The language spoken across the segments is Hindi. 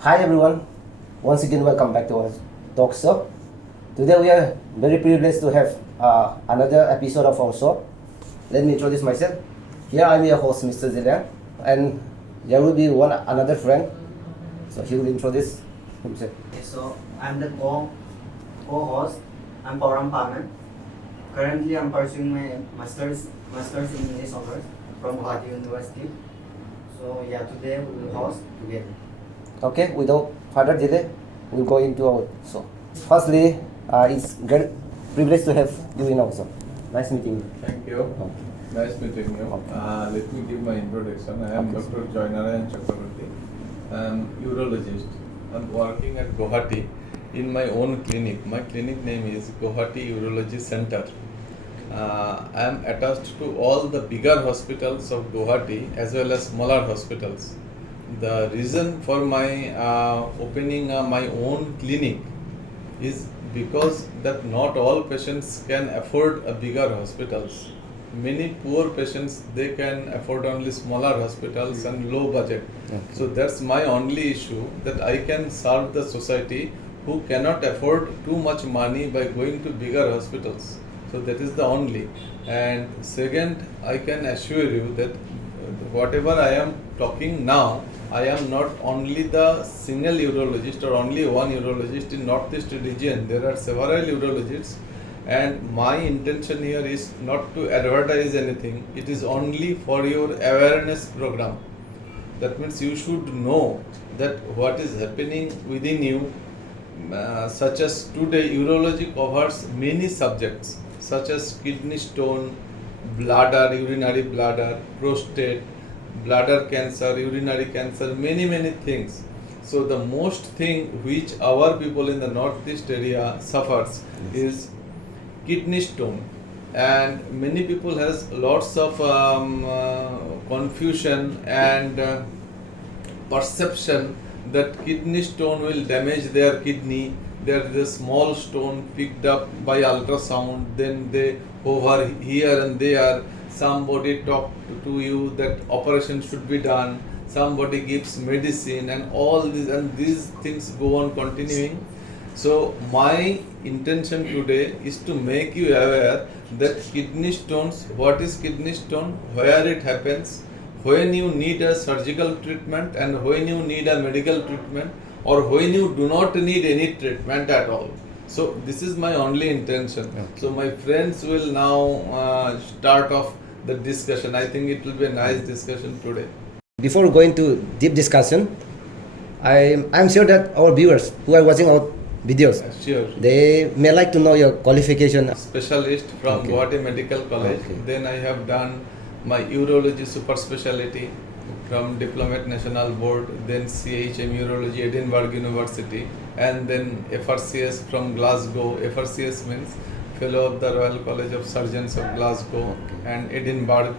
Hi everyone, once again welcome back to our talk show. Today we are very privileged to have another episode of our show. Let me introduce myself. Here I'm your host, Mr. Zilian, and there will be another friend. So he will introduce himself. Okay, so I'm the co-host. I'm Pauram Paman. Currently, I'm pursuing my master's in English honors from Guwahati University. So yeah, today we will host together. Okay, without further delay, we'll go into our show. Firstly, it's great privilege to have you in our show. Nice meeting you. Thank you. Nice meeting you. Let me give my introduction. I am Dr. Joynarayan Chakraborty. I am urologist. I am working at Guwahati in my own clinic. My clinic name is Guwahati Urology Center. I am attached to all the bigger hospitals of Guwahati as well as smaller hospitals. The reason for my opening my own clinic is because that not all patients can afford a bigger hospitals. Many poor patients, they can afford only smaller hospitals and low budget. Okay. So that's my only issue, that I can serve the society who cannot afford too much money by going to bigger hospitals. So that is the only. And second, I can assure you that whatever I am talking now, I am not only the single urologist or only one urologist in Northeast region. There are several urologists, and my intention here is not to advertise anything. It is only for your awareness program. That means you should know that what is happening within you, such as today urology covers many subjects such as kidney stone, bladder, urinary bladder, prostate, bladder cancer, urinary cancer, many things. So the most thing which our people in the northeast area suffers is kidney stone, and many people has lots of confusion and perception that kidney stone will damage their kidney. There is a small stone picked up by ultrasound, then they over here and there. Somebody talk to you that operation should be done, somebody gives medicine, and all these things go on continuing. So my intention today is to make you aware that kidney stones, what is kidney stone, where it happens, when you need a surgical treatment and when you need a medical treatment, or when you do not need any treatment at all. So this is my only intention. Okay. So my friends will now start off the discussion. I think it will be a nice discussion today. Before going to deep discussion, I'm sure that our viewers who are watching our videos, Sure. they may like to know your qualification. Specialist from Okay. Guwahati Medical College. Okay. Then I have done my urology super specialty from Diplomat National Board, then CHM Urology Edinburgh University, and then FRCS from Glasgow. FRCS means Fellow of the Royal College of Surgeons of Glasgow and Edinburgh,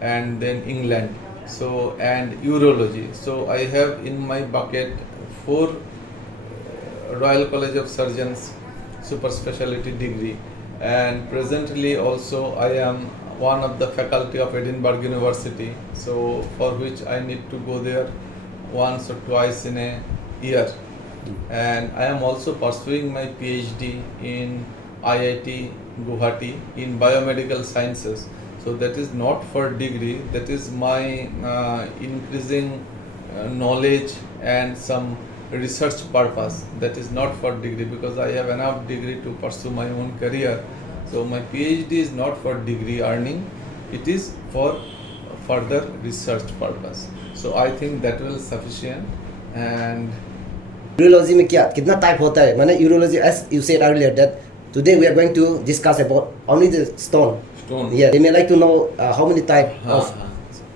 and then England. So, and urology. So I have in my bucket 4 Royal College of Surgeons super specialty degree, and presently also I am one of the faculty of Edinburgh University, so for which I need to go there once or twice in a year. And I am also pursuing my PhD in IIT Guwahati in biomedical sciences. So that is not for degree, that is my increasing knowledge and some research purpose. That is not for degree, because I have enough degree to pursue my own career. So my PhD is not for degree earning, it is for further research purpose. So I think that will sufficient. And Urology में क्या कितना type होता है? मैंने urology, as you said earlier, that today we are going to discuss about only the stone. stone. Yeah, they may like to know how many type of हाँ.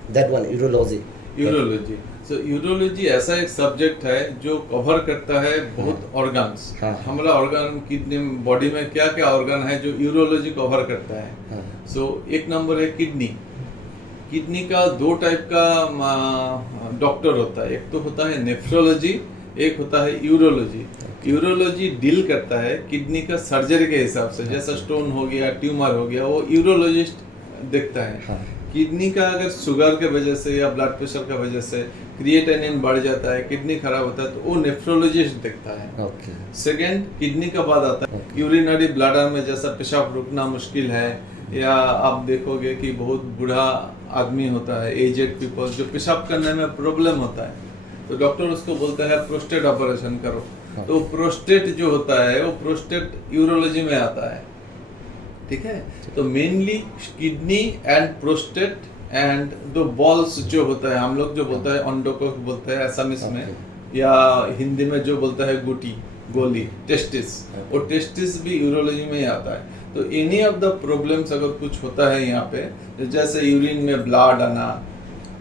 that one urology. Urology. So urology ऐसा एक सब्जेक्ट है जो कवर करता है बहुत ऑर्गन्स. हाँ. हमारा ऑर्गन किडनी बॉडी में क्या क्या ऑर्गन है जो यूरोलॉजी कवर करता है. हाँ. सो एक नंबर है किडनी. किडनी का 2 टाइप का डॉक्टर होता है. एक तो होता है नेफ्रोलॉजी, एक होता है यूरोलॉजी. यूरोलॉजी डील करता है किडनी का सर्जरी के हिसाब से, जैसा स्टोन हो गया, ट्यूमर हो गया, वो यूरोलॉजिस्ट देखता है. हाँ. किडनी का अगर शुगर के वजह से या ब्लड प्रेशर का वजह से क्रिएटिनिन बढ़ जाता है, किडनी खराब होता है, तो वो नेफ्रोलॉजिस्ट देखता है। ओके। सेकंड, किडनी का बाद आता है यूरिनरी ब्लैडर में, जैसा पेशाब रुकना मुश्किल है, या आप देखोगे कि बहुत बूढ़ा आदमी होता है, एजेड पीपल, जो पेशाब करने में प्रॉब्लम होता है, तो डॉक्टर उसको बोलता है प्रोस्टेट ऑपरेशन करो। तो प्रोस्टेट जो होता है वो प्रोस्टेट यूरोलॉजी में आता है, ठीक है। तो mainly kidney and prostate and दो बॉल्स जो होता है, हम लोग जो बोलते हैं अंडोकोक बोलते हैं असमिस में, या हिंदी में जो बोलता है गुटी, गोली, टेस्टिस, और टेस्टिस भी यूरोलॉजी में ही आता है। तो एनी ऑफ द प्रॉब्लम्स अगर कुछ होता है यहाँ पे, जैसे यूरिन में ब्लड आना,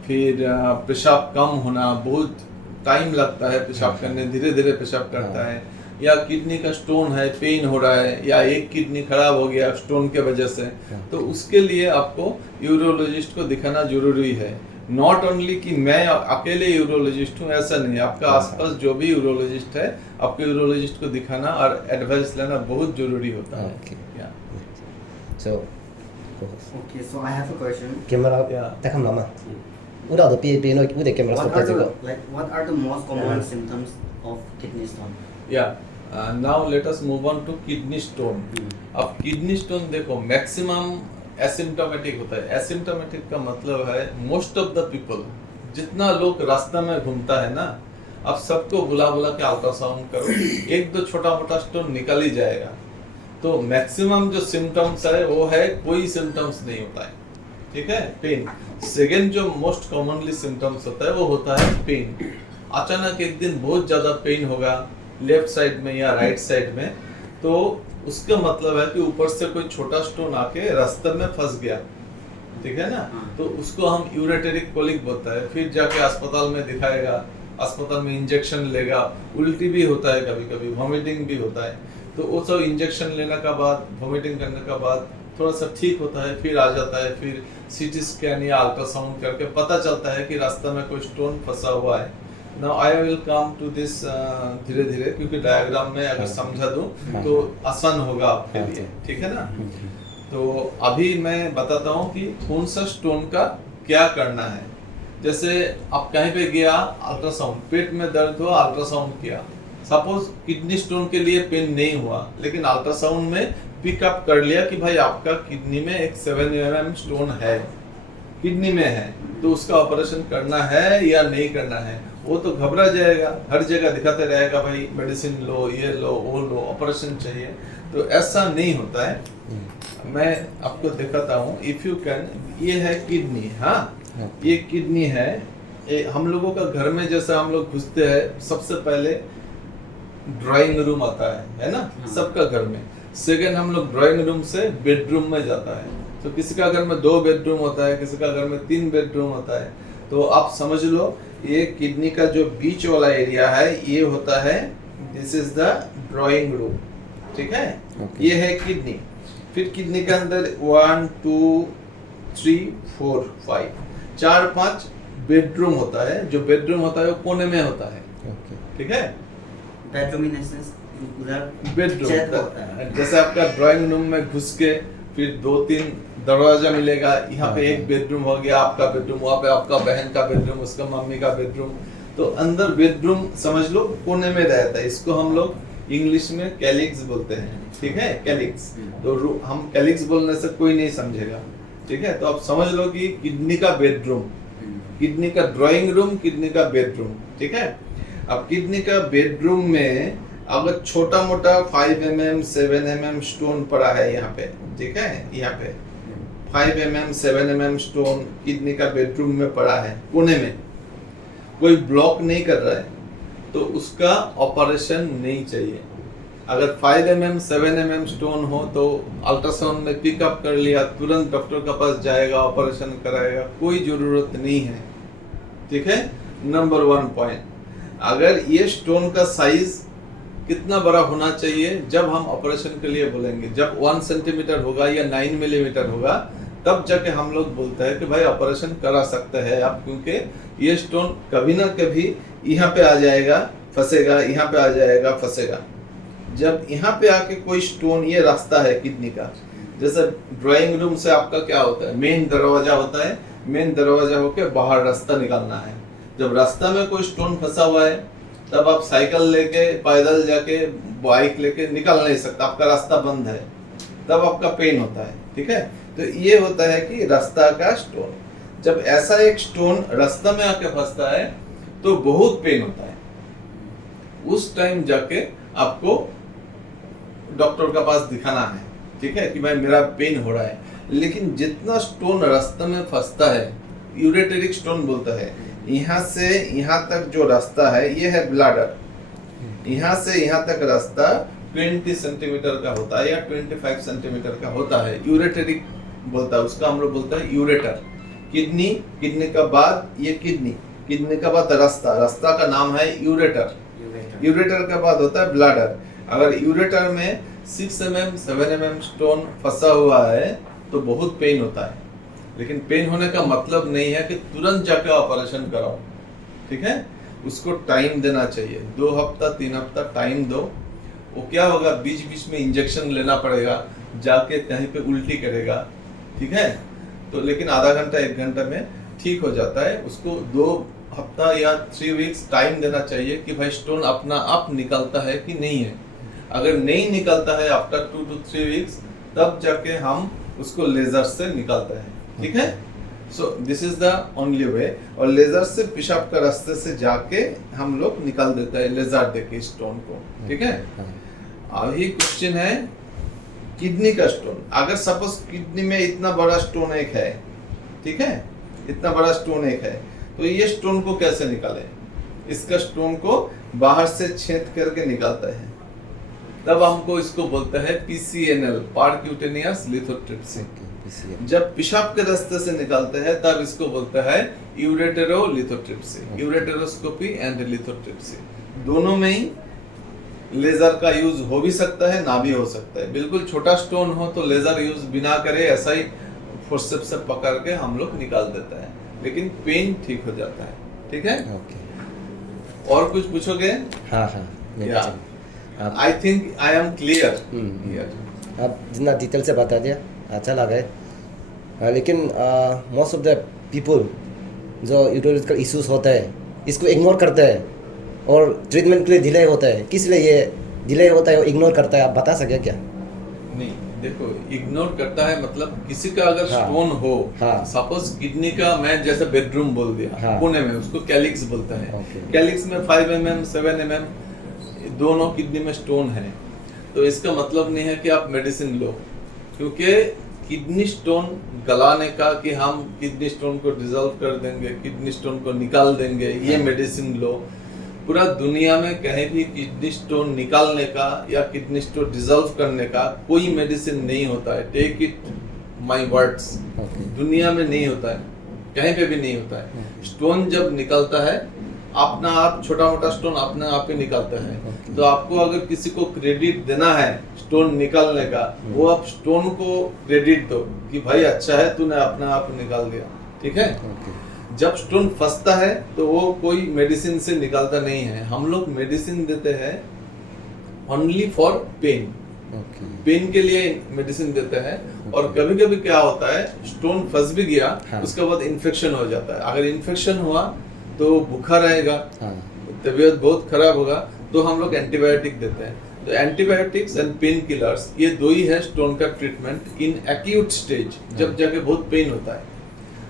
फिर पेशाब कम होना, बहुत टाइम लगता है पेशाब करने, धीरे धीरे पेशाब करता है, या किडनी का स्टोन है, पेन हो रहा है, या एक किडनी खराब हो गया स्टोन के वजह से, तो उसके लिए आपको यूरोलॉजिस्ट को दिखाना जरूरी है। नॉट ओनली कि मैं अकेले यूरोलॉजिस्ट हूँ, ऐसा नहीं, आपका आसपास जो भी यूरोलॉजिस्ट है, आपके यूरोलॉजिस्ट को दिखाना और एडवाइस लेना बहुत जरूरी होता है। Okay. Yeah. So, Okay, so I have a question. camera, Yeah. takam lama. Udah ada pi no, udah camera What stop are aja the kok. what are the most common symptoms of kidney stone? Yeah. Now let us move on to kidney stone. अब किडनी स्टोन देखो मैक्सिमम एसिम्टोमेटिक होता है। एसिम्टोमेटिक का मतलब है मोस्ट ऑफ द पीपल, जितना लोग रास्ते में घूमता है ना, अब सबको बुला बुला के अल्ट्रासाउंड करो, एक दो छोटा मोटा स्टोन निकल ही जाएगा। तो मैक्सिमम जो सिम्टम्स है वो है कोई सिम्टम्स नहीं होता है, ठीक है, पेन। सेकेंड जो मोस्ट कॉमनली सिम्टम्स होता है वो होता है पेन। अचानक एक दिन बहुत ज्यादा पेन होगा लेफ्ट साइड में या राइट साइड में, तो उसका मतलब है कि ऊपर से कोई छोटा स्टोन आके रास्ते में फंस गया, ठीक है ना। तो उसको हम यूरेटेरिक कोलिक बोलता है। फिर जाके अस्पताल में दिखाएगा, अस्पताल में इंजेक्शन लेगा, उल्टी भी होता है, कभी कभी वॉमिटिंग भी होता है। तो वो सब इंजेक्शन लेने का बाद, वॉमिटिंग करने का बाद थोड़ा सा ठीक होता है, फिर आ जाता है, फिर सीटी स्कैन या अल्ट्रासाउंड करके पता चलता है कि रास्ते में कोई स्टोन फंसा हुआ है। Now I will come to this धीरे धीरे, क्योंकि डायग्राम में अगर समझा दूं तो आसान होगा आपके लिए, ठीक है ना। तो अभी मैं बताता हूँ कि कौन सा स्टोन का क्या करना है। जैसे आप कहीं पे गया, अल्ट्रासाउंड, पेट में दर्द हुआ, अल्ट्रासाउंड किया, सपोज किडनी स्टोन के लिए पेन नहीं हुआ, लेकिन अल्ट्रासाउंड में पिकअप कर लिया कि भाई आपका किडनी में एक 7 mm स्टोन है, किडनी में है, तो उसका ऑपरेशन करना है या नहीं करना है। वो तो घबरा जाएगा, हर जगह दिखाते रहेगा, भाई मेडिसिन लो, ये लो, वो लो, ऑपरेशन चाहिए। तो ऐसा नहीं होता है। मैं आपको दिखाता हूँ, इफ यू कैन। ये है किडनी, हाँ, ये किडनी है। हम लोगों का घर में जैसा हम लोग घुसते हैं, सबसे पहले ड्राइंग रूम आता है ना, सबका घर में। सेकंड हम लोग ड्राइंग रूम से बेडरूम में जाता है। तो किसी का घर में 2 बेडरूम होता है, किसी का घर में 3 बेडरूम होता है। तो आप समझ लो, ये किडनी का जो बीच वाला एरिया है, ये होता है, this is the drawing room, ठीक है। ये है किडनी। फिर किडनी के अंदर 1 2 3 4 5 4 5 बेडरूम होता है। जो बेडरूम होता है वो कोने में होता है, ठीक है। बेडरूम इन एसेंस उधर बेडरूम छत होता है। जैसे आपका ड्राइंग रूम में घुस के फिर 2-3 दरवाजा मिलेगा, यहाँ पे एक बेडरूम हो गया, आपका बेडरूम, वहाँ पे आपका बहन का बेडरूम, उसका मम्मी का बेडरूम। तो अंदर बेडरूम समझ लो कोने में रहता है। इसको हम लोग इंग्लिश में कैलिक्स बोलते हैं, ठीक है, कैलिक्स। तो हम कैलिक्स बोलने से कोई नहीं समझेगा, ठीक है। तो आप समझ लो कि किडनी का बेडरूम, किडनी का ड्राइंग रूम, किडनी का बेडरूम, ठीक है। अब किडनी का बेडरूम में अगर छोटा मोटा 5 mm 7 mm स्टोन पड़ा है यहाँ पे, ठीक है, यहाँ पे 5 mm 7 mm स्टोन किडनी का बेडरूम में पड़ा है, कोने में, कोई ब्लॉक नहीं कर रहा है, तो उसका ऑपरेशन नहीं चाहिए। अगर 5 mm 7 mm स्टोन हो तो अल्ट्रासाउंड में पिकअप कर लिया, तुरंत डॉक्टर के पास जाएगा, ऑपरेशन कराएगा, कोई जरूरत नहीं है, ठीक है। नंबर 1 पॉइंट, अगर ये स्टोन का साइज कितना बड़ा होना चाहिए जब हम ऑपरेशन के लिए बोलेंगे, जब 1 सेंटीमीटर होगा या 9 मिलीमीटर होगा, तब जाके हम लोग बोलते हैं कि भाई ऑपरेशन करा सकते हैं आप, क्योंकि ये स्टोन कभी ना कभी यहाँ पे आ जाएगा, फंसेगा, यहाँ पे आ जाएगा, फंसेगा। जब यहाँ पे आके कोई स्टोन, ये रास्ता है किडनी का, जैसे ड्राइंग रूम से आपका क्या होता है, मेन दरवाजा होता है, मेन दरवाजा होके बाहर रास्ता निकालना है। जब रास्ता में कोई स्टोन फंसा हुआ है तब आप साइकिल लेके पैदल जाके बाइक लेके निकल नहीं सकता, आपका रास्ता बंद है, तब आपका पेन होता है। ठीक है, तो ये होता है कि रास्ता का स्टोन। जब ऐसा एक स्टोन रास्ता में आके फंसता है तो बहुत पेन होता है। उस टाइम जाके आपको डॉक्टर के पास दिखाना है। ठीक है, कि भाई मेरा पेन हो रहा है। लेकिन जितना स्टोन रास्ते में फंसता है, यूरेटेरिक स्टोन बोलता है, यहाँ से यहाँ तक जो रास्ता है ये है ब्लैडर, यहाँ से यहाँ तक रास्ता 20 सेंटीमीटर का होता है या 25 सेंटीमीटर का होता है, यूरेटेरिक बोलता है उसका, हम लोग बोलता है यूरेटर। किडनी, किडनी का बाद ये किडनी, किडनी का बाद रास्ता का नाम है यूरेटर, यूरेटर का बाद होता है ब्लैडर। अगर यूरेटर में 6 mm 7 mm स्टोन फंसा हुआ है तो बहुत पेन होता है। लेकिन पेन होने का मतलब नहीं है कि तुरंत जाकर ऑपरेशन कराओ। ठीक है, उसको टाइम देना चाहिए, 2 हफ्ता 3 हफ्ता टाइम दो। वो क्या होगा, बीच बीच में इंजेक्शन लेना पड़ेगा, जाके कहीं पे उल्टी करेगा। ठीक है, तो लेकिन आधा घंटा 1 घंटा में ठीक हो जाता है। उसको 2 हफ्ता या 3 वीक्स टाइम देना चाहिए कि भाई स्टोन अपना आप निकलता है कि नहीं है। अगर नहीं निकलता है आफ्टर 2 to 3 वीक्स, तब जाके हम उसको लेजर से निकालते हैं। ठीक है, so this is the only way. और लेजर से पेशाब का रास्ते से जाके हम लोग निकाल देते हैं लेजर देके स्टोन को। ठीक है, अभी क्वेश्चन है किडनी का स्टोन। अगर सपोज किडनी में इतना बड़ा स्टोन एक है, ठीक है, इतना बड़ा स्टोन एक है, तो ये स्टोन को कैसे निकाले? इसका स्टोन को बाहर से छेद करके निकालता है, तब हमको इसको बोलते हैं PCNL, परक्यूटेनियस लिथोट्रिप्सी। जब पेशाब के रास्ते से निकालते हैं तब इसको बोलते हैं यूरेटेरोलिथोट्रिप्सी, यूरेटेरोस्कोपी एंड लिथोट्रिप्सी। दोनों में ही लेजर का यूज हो भी सकता है, ना भी हो सकता है। बिल्कुल छोटा स्टोन हो तो लेजर यूज बिना करे ऐसा ही फोर्सेप्स से पकड़ के हम लोग निकाल देते हैं, लेकिन पेन ठीक हो जाता है। ठीक है, ओके। और कुछ पूछोगे? हाँ हाँ, I think I am clear. आप जितना डिटेल से बता दिया अच्छा लगा है। लेकिन मोस्ट ऑफ द पीपल जो यूरोलॉजिकल इश्यूज होता है इसको इग्नोर करते हैं और ट्रीटमेंट के लिए डिले होता है। किस लिए ये डिले होता है और इग्नोर करता है, आप बता सके क्या? नहीं, देखो, इग्नोर करता है मतलब किसी का अगर स्टोन हो, सपोज किडनी का, मैं जैसे बेडरूम बोल दिया, पुणे में उसको कैलिक्स बोलता है। कैलिक्स में 5 mm 7 mm दोनों किडनी में स्टोन है, तो इसका मतलब नहीं है कि आप मेडिसिन लो, क्योंकि किडनी स्टोन गलाने का कि हम किडनी स्टोन को डिसॉल्व कर देंगे, किडनी स्टोन को निकाल देंगे, ये मेडिसिन लो। पूरा दुनिया में कहीं भी किडनी स्टोन निकालने का या किडनी स्टोन डिसॉल्व करने का कोई मेडिसिन नहीं होता है। टेक इट माय वर्ड्स, दुनिया में नहीं होता है, कहीं पे भी नहीं होता है। स्टोन जब निकलता है अपना आप, छोटा मोटा स्टोन अपने आप ही निकलता है। तो आपको अगर किसी को क्रेडिट देना है स्टोन निकालने का, वो आप स्टोन को क्रेडिट दो कि भाई अच्छा है तूने अपना आप निकाल दिया। ठीक है, जब स्टोन फंसता है तो वो कोई मेडिसिन से निकालता नहीं है। हम लोग मेडिसिन देते हैं ओनली फॉर पेन, पेन के लिए मेडिसिन देते हैं। और कभी कभी क्या होता है, स्टोन फंस भी गया, उसके बाद इन्फेक्शन हो जाता है। अगर इन्फेक्शन हुआ तो बुखार आएगा, तबीयत बहुत खराब होगा, तो हम लोग एंटीबायोटिक देते हैं। तो एंटीबायोटिक्स एंड पेन किलर्स, ये दो ही है स्टोन का ट्रीटमेंट इन एक्यूट स्टेज, जब जाके बहुत पेन होता है।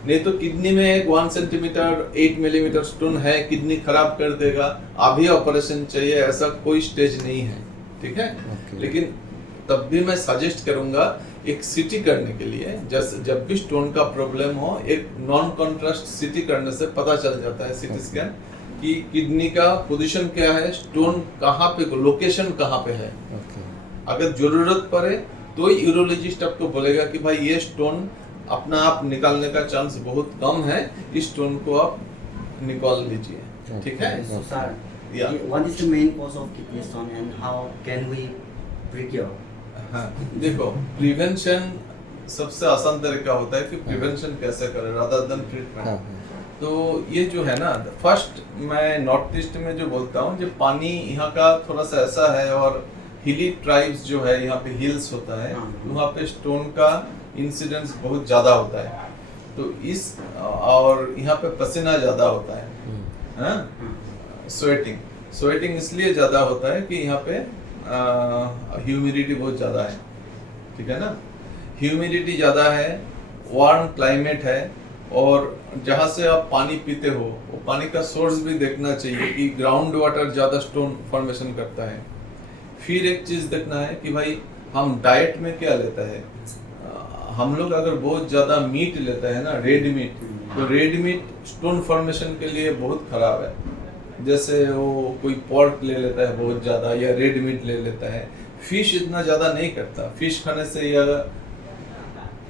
नहीं तो किडनी में एक 1 सेंटीमीटर 8 मिलीमीटर स्टोन है, किडनी खराब कर देगा, अभी ऑपरेशन चाहिए, ऐसा कोई स्टेज नहीं है। ठीक है, लेकिन तब भी मैं सजेस्ट करूंगा एक सीटी करने के लिए। जैसे जब भी स्टोन का प्रॉब्लम हो, एक नॉन कॉन्ट्रास्ट सीटी करने से पता चल जाता है, सीटी स्कैन, कि किडनी का पोजीशन क्या है, स्टोन कहाँ पे, लोकेशन कहाँ पे है। अगर जरूरत पड़े तो यूरोलॉजिस्ट आपको बोलेगा कि भाई ये स्टोन अपना आप निकालने का चांस बहुत कम है, इस स्टोन को आप निकाल लीजिए। ठीक है, So, sir, what is the main cause of kidney stone and how can we procure? हाँ, देखो, प्रिवेंशन सबसे आसान तरीका होता है कि प्रिवेंशन कैसे करें रादर देन ट्रीटमेंट। तो ये जो है ना, फर्स्ट मैं नॉर्थ ईस्ट में जो बोलता हूँ, जो पानी यहाँ का थोड़ा सा ऐसा है और हिली ट्राइब्स जो है, यहाँ पे हिल्स होता है, वहाँ पे स्टोन का इंसिडेंस बहुत ज़्यादा होता है। तो इस और यहाँ पे पसीना ज़्यादा होता है, स्वेटिंग इसलिए ज़्यादा होता है कि यहाँ पे ह्यूमिडिटी बहुत ज़्यादा है, ठीक है ना। ह्यूमिडिटी ज़्यादा है, वार्म क्लाइमेट है, और जहाँ से आप पानी पीते हो वो पानी का सोर्स भी देखना चाहिए कि ग्राउंड वाटर ज़्यादा स्टोन फॉर्मेशन करता है। फिर एक चीज़ देखना है कि भाई हम डाइट में क्या लेता है। हम लोग अगर बहुत ज़्यादा मीट लेता है ना, रेड मीट, तो रेड मीट स्टोन फॉर्मेशन के लिए बहुत खराब है। जैसे वो कोई पोर्क ले लेता है बहुत ज़्यादा, या रेड मीट ले लेता है। फिश इतना ज़्यादा नहीं करता, फिश खाने से या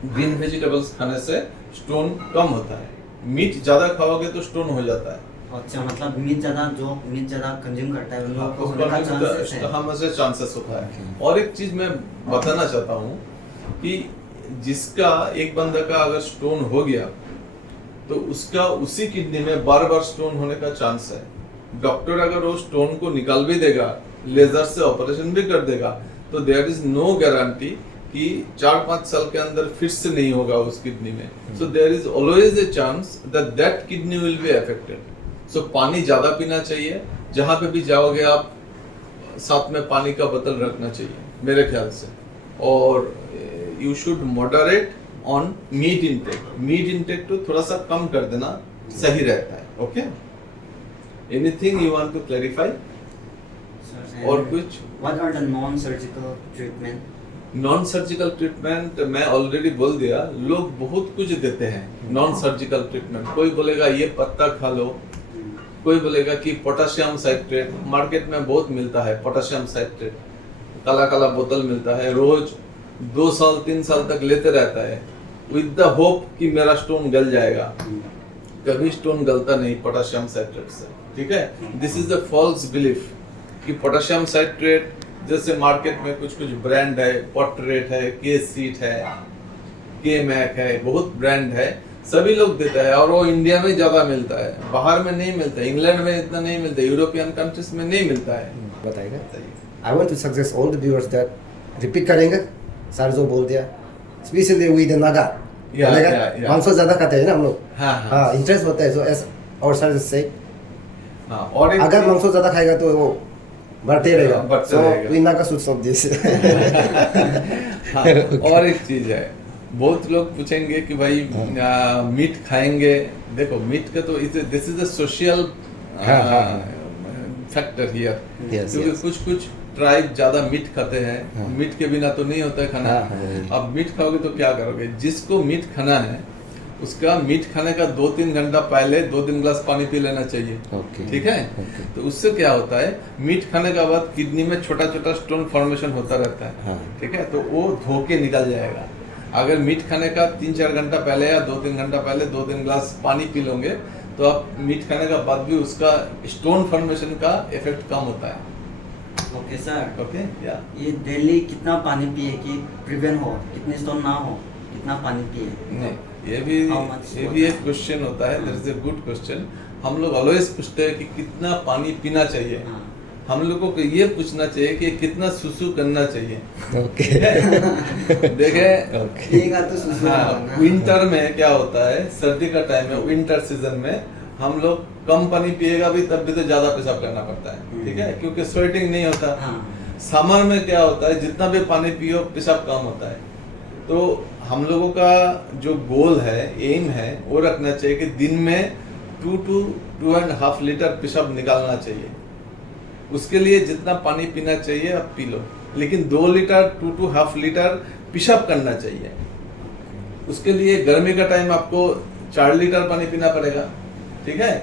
ग्रीन वेजिटेबल्स खाने से स्टोन कम होता है। मीट ज़्यादा खाओगे तो स्टोन हो जाता है। अच्छा, मतलब मीट ज़्यादा कंज्यूम करता है उन लोगों को होने का चांसेस है। हमेशा चांसेस होता है। और एक चीज़ मैं बताना चाहता हूँ कि जिसका एक बंदा का अगर स्टोन हो गया तो उसका उसी किडनी में बार बार स्टोन होने का चांस है। डॉक्टर अगर वो स्टोन को निकाल भी देगा, लेजर से ऑपरेशन भी कर देगा, तो देयर इज नो गारंटी कि 4-5 साल के अंदर फिर से नहीं होगा उस किडनी में। So there is always a chance that kidney will be affected. So पानी ज्यादा पीना चाहिए, जहां पे भी जाओगे आप साथ में पानी का बोतल रखना चाहिए मेरे ख्याल से। और you should moderate on meat intake तो थोड़ा सा कम कर देना सही रहता है। Okay, anything you want to clarify और कुछ? What are the non surgical treatment? Non surgical treatment मैं ऑलरेडी बोल दिया, लोग बहुत कुछ देते हैं नॉन सर्जिकल ट्रीटमेंट। कोई बोलेगा ये पत्ता खा लो, कोई बोलेगा कि पोटेशियम साइट्रेट, मार्केट में बहुत मिलता है पोटेशियम साइट्रेट, काला काला बोतल मिलता है, रोज 2 साल 3 साल तक लेते रहता है विद द होप कि मेरा स्टोन गल जाएगा। कभी स्टोन गलता नहीं पोटेशियम साइट्रेट से, ठीक है। This is the false belief कि पोटेशियम साइट्रेट, जैसे मार्केट में कुछ ब्रांड है, पोर्ट्रेट है, के सीट है, के मैक है, बहुत ब्रांड है, सभी लोग देता है और वो इंडिया में ज्यादा मिलता है, बाहर में नहीं मिलता, इंग्लैंड में इतना नहीं मिलता, यूरोपियन कंट्रीज में नहीं मिलता है। बताइएगा। I want to suggest all the viewers that repeat करेंगे सर जो बोल दिया, स्पेशली विद नागा। मांस ज्यादा खाते हैं ना हम लोग, हाँ इंटरेस्ट होता है। सो एज और सर से और अगर मांस ज्यादा खाएगा तो वो बढ़ते रहेगा। सो वी नागा शुड स्टॉप दिस। और एक चीज है, बहुत लोग पूछेंगे कि भाई मीट खाएंगे। देखो मीट का तो this is the social factor here, क्योंकि कुछ ट्राइब ज्यादा मीट खाते हैं, मीट के बिना तो नहीं होता है खाना। अब मीट खाओगे तो क्या करोगे? जिसको मीट खाना है उसका मीट खाने का 2-3 घंटा पहले 2-3 ग्लास पानी पी लेना चाहिए, ठीक है। तो उससे क्या होता है, मीट खाने के बाद किडनी में छोटा छोटा स्टोन फॉर्मेशन होता रहता है, ठीक है, तो वो धो के निकल जाएगा। अगर मीट खाने का 3-4 घंटा पहले या 2-3 घंटा पहले 2-3 ग्लास पानी पी लोगे तो आप मीट खाने के बाद भी उसका स्टोन फॉर्मेशन का इफेक्ट कम होता है। ओके सर, ओके या ये डेली कितना पानी पिए कि प्रिवेंट हो, कितने स्टोन ना हो, कितना पानी पिए? नहीं, ये भी एक क्वेश्चन होता है, that is a good question. हम लोग ऑलवेज पूछते हैं कि कितना पानी पीना चाहिए। हम लोगों को ये पूछना चाहिए कि कितना सुसु करना चाहिए। देखे विंटर में क्या होता है, सर्दी का टाइम है, विंटर सीजन में हम लोग कम पानी पिएगा भी तब भी तो ज्यादा पेशाब करना पड़ता है, ठीक है, क्योंकि स्वेटिंग नहीं होता। समर में क्या होता है, जितना भी पानी पियो पेशाब कम होता है। तो हम लोगों का जो गोल है, एम है, वो रखना चाहिए कि दिन में 2 to 2.5 लीटर पेशाब निकालना चाहिए। उसके लिए जितना पानी पीना चाहिए आप पी लो, लेकिन 2 लीटर 2 to 1/2 लीटर पेशाब करना चाहिए। उसके लिए गर्मी का टाइम आपको 4 लीटर पानी पीना पड़ेगा, ठीक है।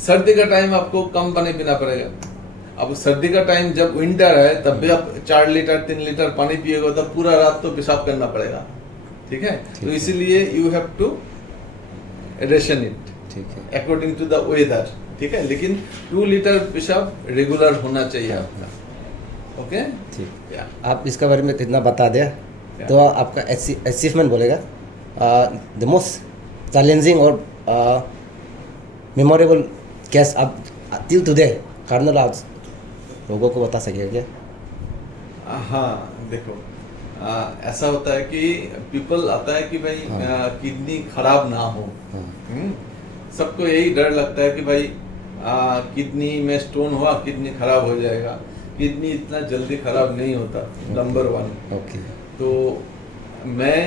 सर्दी का टाइम आपको कम पानी पीना पड़ेगा। अब सर्दी का टाइम जब विंटर है तब भी आप 4 लीटर 3 लीटर पानी पिएगा तब पूरा रात तो पेशाब करना पड़ेगा, ठीक है। तो इसीलिए you have to ration it, ठीक है, अकॉर्डिंग टू द वेदर, ठीक है। लेकिन 2 लीटर पेशाब रेगुलर होना चाहिए आपका, ओके, ठीक। आप इसके बारे में कितना बता दें तो आपका अचीवमेंट बोलेगा द मोस्ट चैलेंजिंग और मेमोरेबल केस आप टिल टुडे कर्नल आज लोगों को बता सकेगा क्या? हाँ, देखो ऐसा होता है कि पीपल आता है कि भाई किडनी खराब ना हो। सबको यही डर लगता है कि भाई किडनी में स्टोन हुआ, किडनी खराब हो जाएगा। किडनी इतना जल्दी खराब नहीं होता, नंबर 1। ओके तो मैं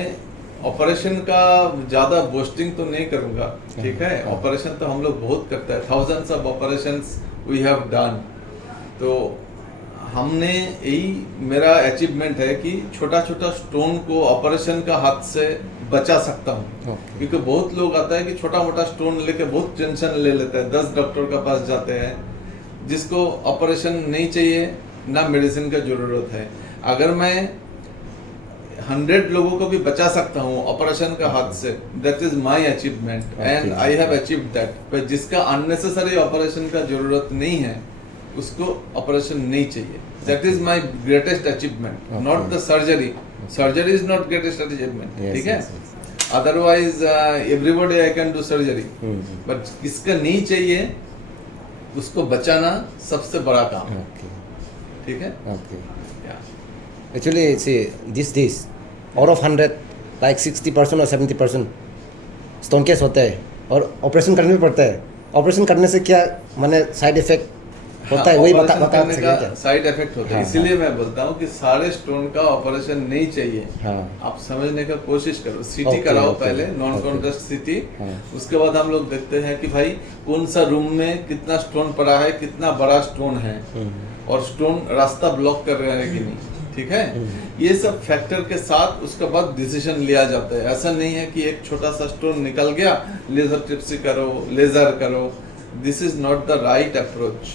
ऑपरेशन का ज़्यादा बोस्टिंग तो नहीं करूँगा, ठीक है। ऑपरेशन तो हम लोग बहुत करते हैं, thousands of operations we have done. तो हमने यही मेरा अचीवमेंट है कि छोटा छोटा स्टोन को ऑपरेशन का हाथ से बचा सकता हूँ। ओके क्योंकि बहुत लोग आता है कि छोटा मोटा स्टोन लेके बहुत टेंशन ले लेते हैं, 10 डॉक्टर के पास जाते हैं, जिसको ऑपरेशन नहीं चाहिए ना मेडिसिन का जरूरत है। अगर मैं 100 लोगों को भी बचा सकता हूँ ऑपरेशन का हाथ से, that is my achievement and I have achieved that. पर जिसका अननेसेसरी ऑपरेशन का जरूरत नहीं है उसको ऑपरेशन नहीं चाहिए। That is my greatest achievement, not the surgery. Surgery is not greatest achievement, ठीक है। Otherwise everybody I can do surgery, but किसका नहीं चाहिए उसको बचाना सबसे बड़ा काम है, ओके ठीक है। Okay Yeah. Actually, see, these days, out of 100, like 60% और 70% स्टोन केस होता है और ऑपरेशन करना भी पड़ता है। ऑपरेशन करने से क्या माने साइड इफेक्ट होता है, वही बता करने सकते का हैं क्या? साइड इफेक्ट होता है। हाँ, इसीलिए मैं बोलता हूँ कि सारे स्टोन का ऑपरेशन नहीं चाहिए। हाँ आप समझने का कोशिश करो, सीटी Okay, कराओ okay, पहले, नॉन okay. कॉन्ट्रास्ट सीटी। हाँ। उसके बाद हम लोग देखते हैं कि भाई कौन सा रूम में कितना स्टोन पड़ा है, कितना बड़ा स्टोन है, और स्टोन रास्ता ब्लॉक कर रहे हैं कि नहीं, ठीक है। ये सब फैक्टर के साथ उसके बाद डिसीजन लिया जाता है। ऐसा नहीं है कि एक छोटा सा स्टोन निकल गया, लेजर ट्रिप्सी करो, लेजर करो। This is not the right approach,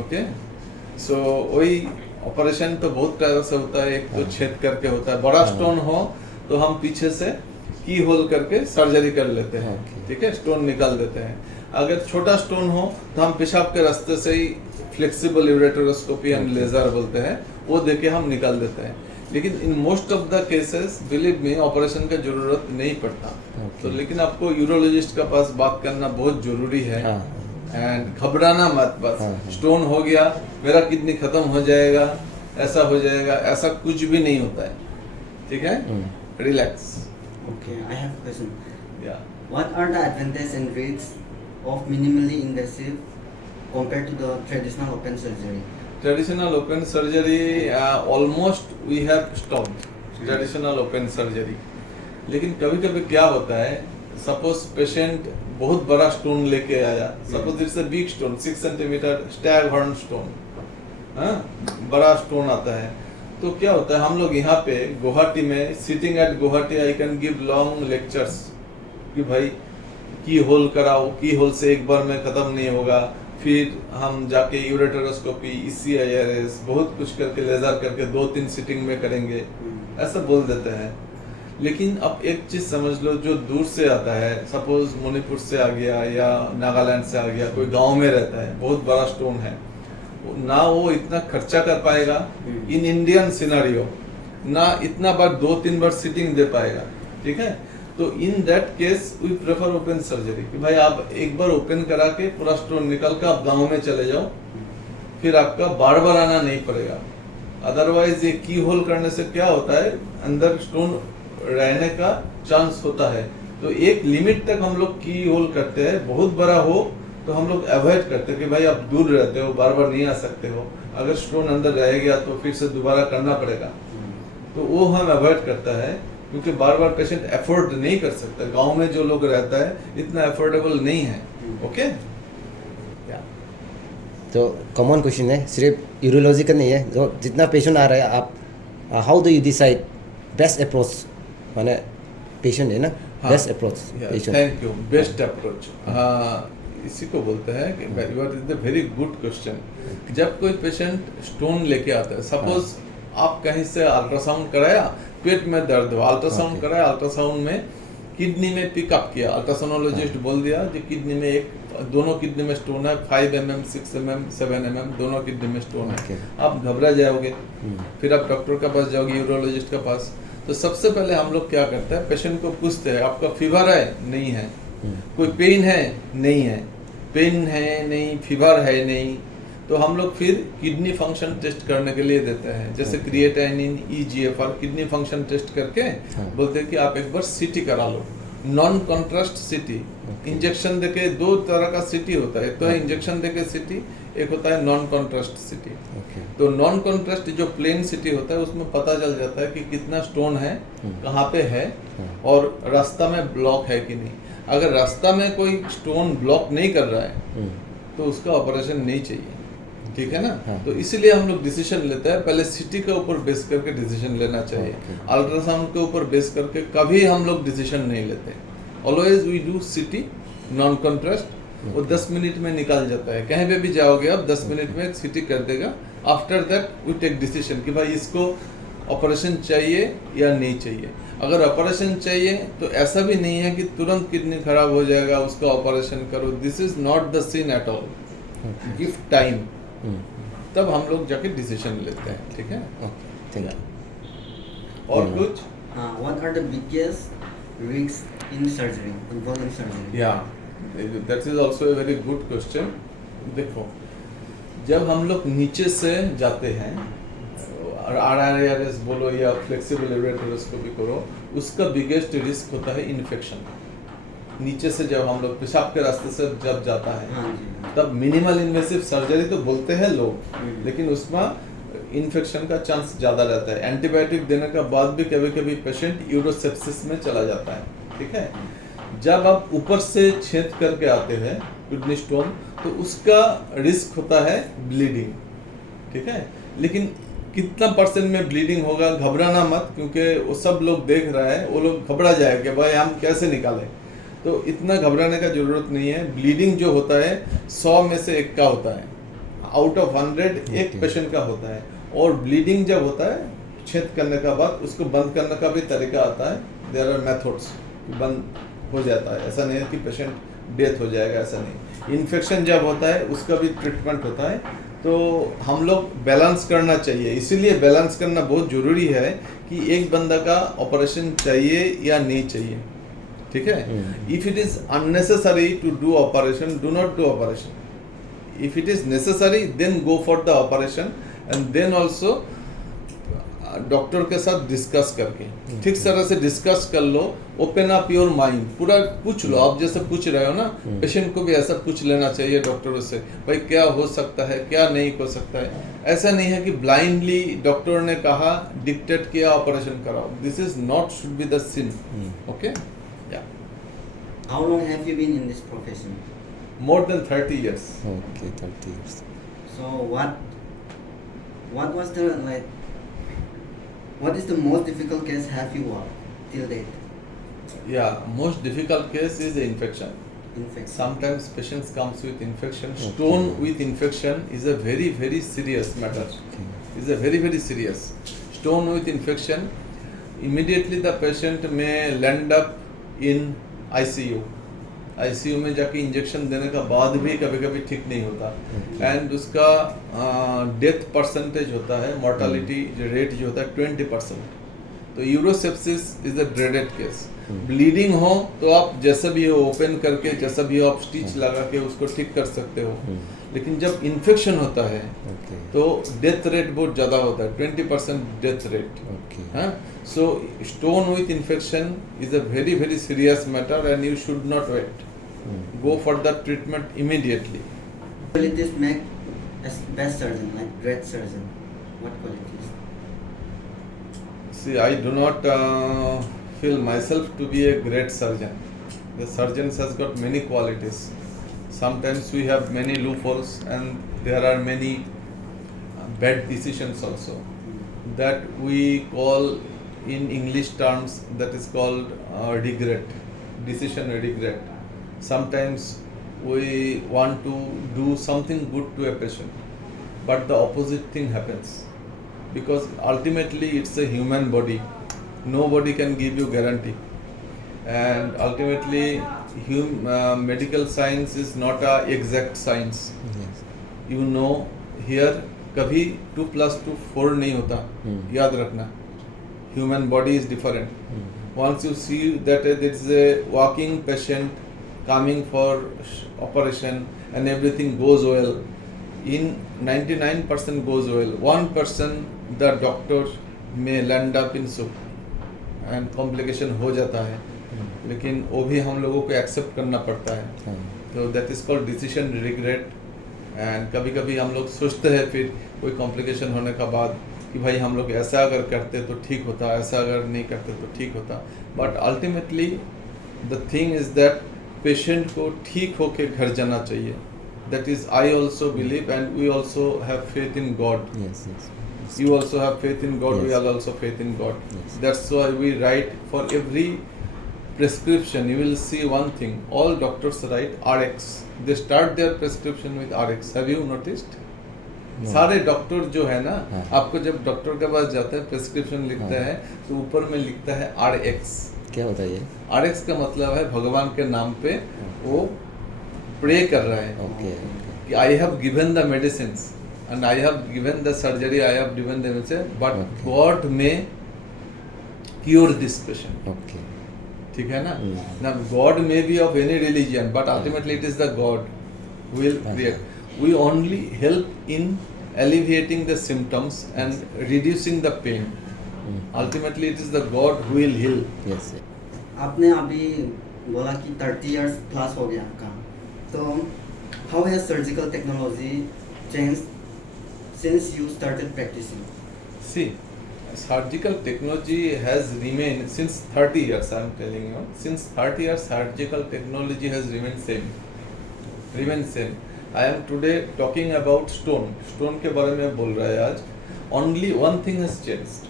okay. So वही ऑपरेशन तो बहुत तरह से होता है। एक तो छेद करके होता है, बड़ा स्टोन हो तो हम पीछे से की होल करके सर्जरी कर लेते हैं, ठीक है, स्टोन निकाल देते हैं। अगर छोटा स्टोन हो तो हम पेशाब के रास्ते से ही फ्लेक्सिबल यूरेटरोस्कोपी एंड लेजर बोलते हैं, वो देके हम निकाल देते हैं। लेकिन in most of the cases believe me operation का जरूरत नहीं पड़ता। तो लेकिन आपको यूरोलॉजिस्ट के पास बात करना बहुत जरूरी है। एंड घबराना मत, बस स्टोन हो गया मेरा किडनी खत्म हो जाएगा, ऐसा हो जाएगा, ऐसा कुछ भी नहीं होता है, ठीक है। Relax. Okay, I have a question. या What are the advantages and risks of minimally invasive compared to the traditional open surgery? Traditional open surgery almost we have stopped traditional open surgery. लेकिन कभी कभी क्या होता है, सपोज पेशेंट बहुत बड़ा स्टोन लेके आया, suppose it's a big stone 6 centimetre Stag horn stone, बड़ा स्टोन आता है। तो क्या होता है, हम लोग यहाँ पे गुवाहाटी में, sitting at Guwahati I can give long lectures कि भाई की होल कराओ, की होल से एक बार में खत्म नहीं होगा, फिर हम जाके यूरेटरोस्कोपी, ECIRS बहुत कुछ करके, लेजर करके 2-3 सिटिंग में करेंगे, ऐसा बोल देते हैं। लेकिन अब एक चीज समझ लो, जो दूर से आता है, सपोज मणिपुर से आ गया या नागालैंड से आ गया, कोई गांव में रहता है, बहुत बड़ा स्टोन है, ना वो इतना खर्चा कर पाएगा इन इंडियन सिनारियो, ना इतना बार 2-3 बार सिटिंग दे पाएगा, ठीक है। तो in that case we prefer open surgery कि भाई आप एक बार ओपन करा के पूरा स्टोन निकल के आप गांव में चले जाओ, फिर आपका बार बार आना नहीं पड़ेगा। अदरवाइज ये की होल करने से क्या होता है, अंदर स्टोन रहने का चांस होता है। तो एक लिमिट तक हम लोग की होल करते हैं, बहुत बड़ा हो तो हम लोग अवॉइड करते हैं कि भाई आप दूर रहते हो, बार बार नहीं आ सकते हो, अगर स्टोन अंदर रह गया तो फिर से दोबारा करना पड़ेगा। तो वो हम अवॉइड करता है, क्योंकि बार बार पेशेंट अफोर्ड नहीं कर सकता। गांव में जो लोग रहता है इतना अफोर्डेबल नहीं है, ओके। तो कॉमन क्वेश्चन है, सिर्फ यूरोलॉजी का नहीं है, जो जितना पेशेंट आ रहा है, आप how do you decide best approach, माने पेशेंट है ना, best approach patient. Thank you. Best approach, इसी को बोलते हैं कि वेरी गुड क्वेश्चन। जब कोई पेशेंट स्टोन लेके आता है, सपोज आप कहीं से अल्ट्रासाउंड कराया, पेट में दर्द हो, अल्ट्रासाउंड कराया, अल्ट्रासाउंड में किडनी में पिकअप किया, अल्ट्रासाउंडोलॉजिस्ट बोल दिया कि किडनी में दोनों किडनी में स्टोन है, 5 mm, 6 mm, 7 mm दोनों किडनी में स्टोन है। आप घबरा जाओगे, फिर आप डॉक्टर के पास जाओगे, यूरोलॉजिस्ट के पास। तो सबसे पहले हम लोग क्या करते हैं, पेशेंट को पूछते हैं आपका फीवर है, नहीं है, कोई पेन है, नहीं है, पेन है नहीं, फीवर है नहीं, तो हम लोग फिर किडनी फंक्शन टेस्ट करने के लिए देते हैं, जैसे क्रिएटाइनिन, EGFR, किडनी फंक्शन टेस्ट करके बोलते हैं कि आप एक बार सीटी करा लो। नॉन कॉन्ट्रास्ट सीटी। इंजेक्शन देके दो तरह का सीटी होता है, एक तो है इंजेक्शन देके सीटी, एक होता है नॉन कॉन्ट्रास्ट सीटी। तो नॉन कॉन्ट्रास्ट जो प्लेन सीटी होता है उसमें पता चल जाता है कि कितना स्टोन है, कहाँ पे है और रास्ता में ब्लॉक है कि नहीं। अगर रास्ता में कोई स्टोन ब्लॉक नहीं कर रहा है तो उसका ऑपरेशन नहीं चाहिए, ठीक है ना। तो इसीलिए हम लोग डिसीजन लेते हैं, पहले सीटी के ऊपर बेस करके डिसीजन लेना चाहिए। अल्ट्रासाउंड के ऊपर बेस करके कभी हम लोग डिसीजन नहीं लेते। ऑलवेज वी डू सीटी नॉन कॉन्ट्रास्ट, वो 10 मिनट में निकल जाता है। कहीं पे भी जाओगे आप 10 मिनट में सीटी कर देगा। After that we take decision कि भाई इसको ऑपरेशन चाहिए या नहीं चाहिए। अगर ऑपरेशन चाहिए तो ऐसा भी नहीं है कि तुरंत किडनी खराब हो जाएगा उसका ऑपरेशन करो। This is not the scene at all. Give time, तब हम लोग जाके डिसीजन लेते हैं, ठीक है। Thank you. और कुछ? What are the biggest risks in surgery, involving surgery? या that is also a very good question. देखो, जब हम लोग नीचे से जाते हैं, RRARS बोलो या फ्लेक्सिबल रेटरोस्कोपी करो, उसका बिगेस्ट रिस्क होता है इन्फेक्शन। नीचे से जब हम लोग पेशाब के रास्ते से जब जाता है हाँ जी। तब मिनिमल इन्वेसिव सर्जरी तो बोलते हैं लोग, लेकिन उसमें इन्फेक्शन का चांस ज़्यादा रहता है। एंटीबायोटिक देने के बाद भी कभी कभी पेशेंट यूरोसेप्सिस में चला जाता है, ठीक है। जब आप ऊपर से छेद करके आते हैं किडनी स्टोन, तो उसका रिस्क होता है ब्लीडिंग, ठीक है। लेकिन कितना परसेंट में ब्लीडिंग होगा, घबराना मत, क्योंकि वो सब लोग देख रहा है, वो लोग घबरा जाए कि भाई हम कैसे निकालें। तो इतना घबराने का जरूरत नहीं है। ब्लीडिंग जो होता है 100 में से 1 का होता है, आउट ऑफ 100 एक पेशेंट का होता है। और ब्लीडिंग जब होता है छेद करने का बाद, उसको बंद करने का भी तरीका आता है। देयर आर मेथड्स, बंद हो जाता है। ऐसा नहीं है कि पेशेंट डेथ हो जाएगा, ऐसा नहीं। इन्फेक्शन जब होता है उसका भी ट्रीटमेंट होता है। तो हम लोग बैलेंस करना चाहिए, इसीलिए बैलेंस करना बहुत ज़रूरी है कि एक बंदा का ऑपरेशन चाहिए या नहीं चाहिए, ठीक है। If it is unnecessary to do operation, do not do operation. If it is necessary then go for the operation, and then also doctor के साथ डिस्कस करके ठीक तरह से डिस्कस कर लो। ओपन अप योर माइंड, पूरा पूछ लो। आप जैसे पूछ रहे हो ना, पेशेंट को भी ऐसा पूछ लेना चाहिए डॉक्टरों से, भाई क्या हो सकता है, क्या नहीं हो सकता है। ऐसा नहीं है कि ब्लाइंडली डॉक्टर ने कहा, डिक्टेट किया, ऑपरेशन कराओ। This is not should be the sin, okay. How long have you been in this profession? More than 30 years. Okay, 30 years. So what was the what is the most difficult case have you worked till date? Yeah, most difficult case is the infection. Infection. Sometimes patients comes with infection. Stone with infection is a very, very serious matter. Is a very, very serious. Stone with infection, immediately the patient may land up in ICU. ICU में जाके इंजेक्शन देने का बाद भी कभी कभी ठीक नहीं होता। एंड उसका डेथ परसेंटेज होता है, मोर्टालिटी रेट जो होता है 20%। तो urosepsis is a dreaded case. Bleeding हो तो आप जैसा भी हो ओपन करके, जैसा भी हो आप स्टिच लगा के उसको ठीक कर सकते हो। लेकिन जब इन्फेक्शन होता है तो डेथ रेट बहुत ज़्यादा होता है, 20% death rate. So stone with infection is a very, very serious matter and you should not wait. Go for the treatment immediately. Qualities make a best surgeon, like great surgeon? What qualities? See, I do not feel myself to be a great surgeon. The surgeon has got many qualities. Sometimes we have many loopholes and there are many bad decisions also that we call in English terms, that is called regret, decision regret. Sometimes we want to do something good to a patient, but the opposite thing happens, because ultimately it's a human body. Nobody can give you guarantee, and ultimately medical science is not a exact science. Yes. You know, here कभी 2 + 2 4 नहीं होता, याद रखना। Human body is different. Once you see that there is a walking patient coming for operation and everything goes well, in 99% goes well, 1% the doctor may land up in soup and complication हो जाता है। लेकिन वो भी हम लोगों को एक्सेप्ट करना पड़ता है. हाँ. तो that is called decision regret. And कभी कभी हम लोग सोचते हैं फिर कोई कॉम्प्लिकेशन होने का बाद कि भाई हम लोग ऐसा अगर करते तो ठीक होता, ऐसा अगर नहीं करते तो ठीक होता. But ultimately the thing is that patient को ठीक होके घर जाना चाहिए. That is I also believe and we also have faith in God. Yes, yes. You also have faith in God, we Yes. all also faith in God. Yes. That's why we write for every prescription. You will see one thing, all doctors write RX. They start their prescription with RX. Have you noticed? No. सारे डॉक्टर जो है ना, हाँ. आपको जब डॉक्टर के पास जाते हैं प्रेस्क्रिप्शन लिखते हाँ. हैं तो ऊपर में लिखता है RX. क्या होता है ये? RX का मतलब है भगवान के नाम पे वो प्रे कर रहा है ओके. कि I have given the medicines and I have given the surgery, I have given the medicine, but Okay. God may cure this patient. Okay. ठीक है ना? Hmm. Now God may be of any religion, but ultimately it is the God who will create. We only help in alleviating the symptoms and reducing the pain. Ultimately it is the God who will heal. Yes. आपने अभी बोला कि 30 years plus हो गया आपका, तो how has surgical technology changed since you started practicing? See, surgical technology has remained since 30 years. I am telling you, since 30 years, surgical technology has remained same. Remain same. I am today talking about stone. Stone के बारे में बोल रहा है आज. Only one thing has changed.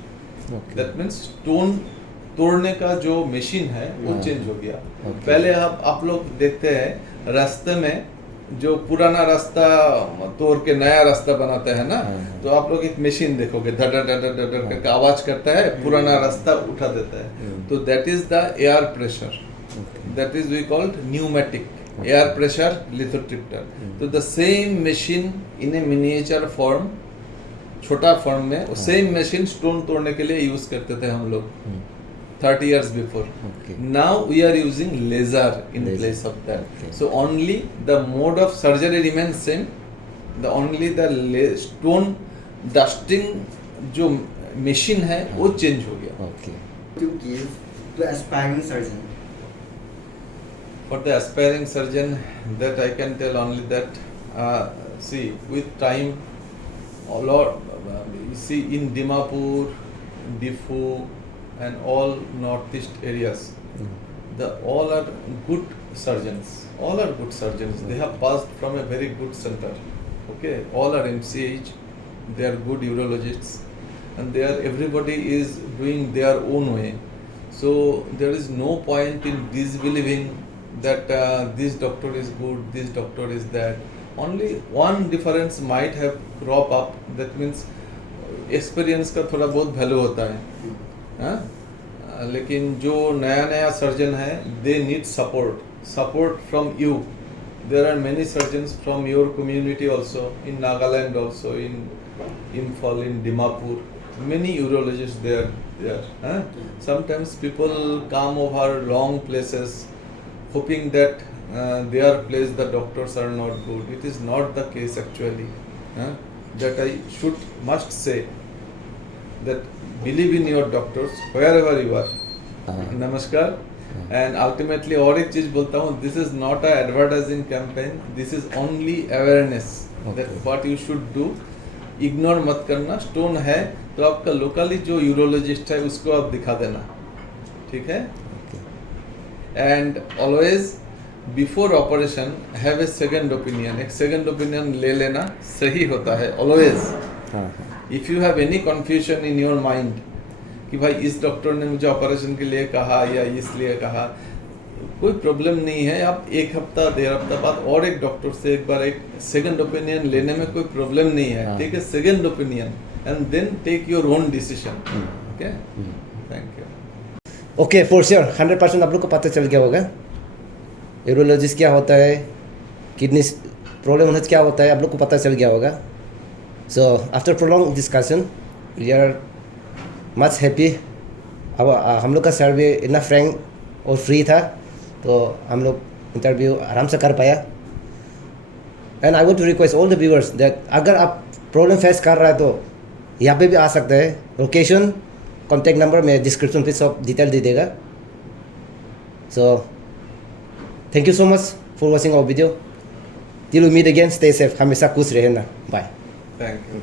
Okay. That means stone तोड़ने का जो मशीन है वो हाँ. चेंज हो गया. Okay. पहले आप लोग देखते हैं रास्ते में जो पुराना रास्ता तोड़ के नया रास्ता बनाते हैं ना, हाँ. तो आप लोग एक मशीन देखोगे धड़ धड़ धड़ धड़ धड़ करके आवाज करता है, पुराना रास्ता उठा देता है. तो that is the air pressure. Okay. That is we called pneumatic air pressure lithotripter. तो the same machine in a miniature form, छोटा फॉर्म में वो सेम मशीन स्टोन तोड़ने के लिए यूज करते थे हम लोग 30 years before. Okay. Now we are using laser in Laser. place of that. Okay. So only the mode of surgery remains same. Only the stone dusting जो machine है वो चेंज हो गया. Okay. To give to aspiring surgeon? For the aspiring surgeon, that I can tell only that, see, with time, a lot, you see in Dimapur, Diffu, and all northeast areas, all are good surgeons. All are good surgeons. They have passed from a very good center. Okay, all are MCH. They are good urologists, and they are everybody is doing their own way. So there is no point in disbelieving that this doctor is good, this doctor is that. Only one difference might have crop up. That means experience का थोड़ा बहुत value होता है. हाँ? लेकिन जो नया सर्जन है, they need support from you. There are many surgeons from your community also, in Nagaland also, in Imphal, in Dimapur. Many urologists there. Huh? Sometimes people come over long places, hoping that their place the doctors are not good. It is not the case actually. That I must say that believe in your doctors wherever you are. Namaskar. And ultimately और एक चीज बोलता हूँ, this is not a advertising campaign. This is only awareness. That what you should do. Ignore मत करना. Stone है तो आपका लोकली जो यूरोलॉजिस्ट है उसको आप दिखा देना. ठीक है? And always before operation have a second opinion. एक second opinion ले लेना सही होता है. Always. If you have any confusion in your mind कि भाई इस डॉक्टर ने मुझे ऑपरेशन के लिए कहा या इसलिए कहा, कोई प्रॉब्लम नहीं है. आप एक हफ्ता 1.5 हफ्ता बाद और एक डॉक्टर से एक बार एक सेकंड ओपिनियन लेने में कोई प्रॉब्लम नहीं है. Take a second opinion and then take your own decision. Okay, thank you. Okay, for sure 100% आप लोग को पता चल गया होगा यूरोलॉजिस्ट क्या होता है, किडनी प्रॉब्लम होना क्या होता है, आप लोग को पता चल गया होगा. So after prolong discussion we are much happy. अब हम लोग का सर्वे इतना फ्रैंक और फ्री था, तो हम लोग इंटरव्यू आराम से कर पाया. And I would to request all the viewers that अगर आप प्रॉब्लम फेस कर रहा है तो यहाँ पे भी आ सकते हैं. लोकेशन, कॉन्टैक्ट नंबर मैं डिस्क्रिप्शन पे सब डिटेल दे देगा. So thank you so much for watching our video. Till we meet again, stay safe. हमेशा खुश रहना. Bye. Thank you.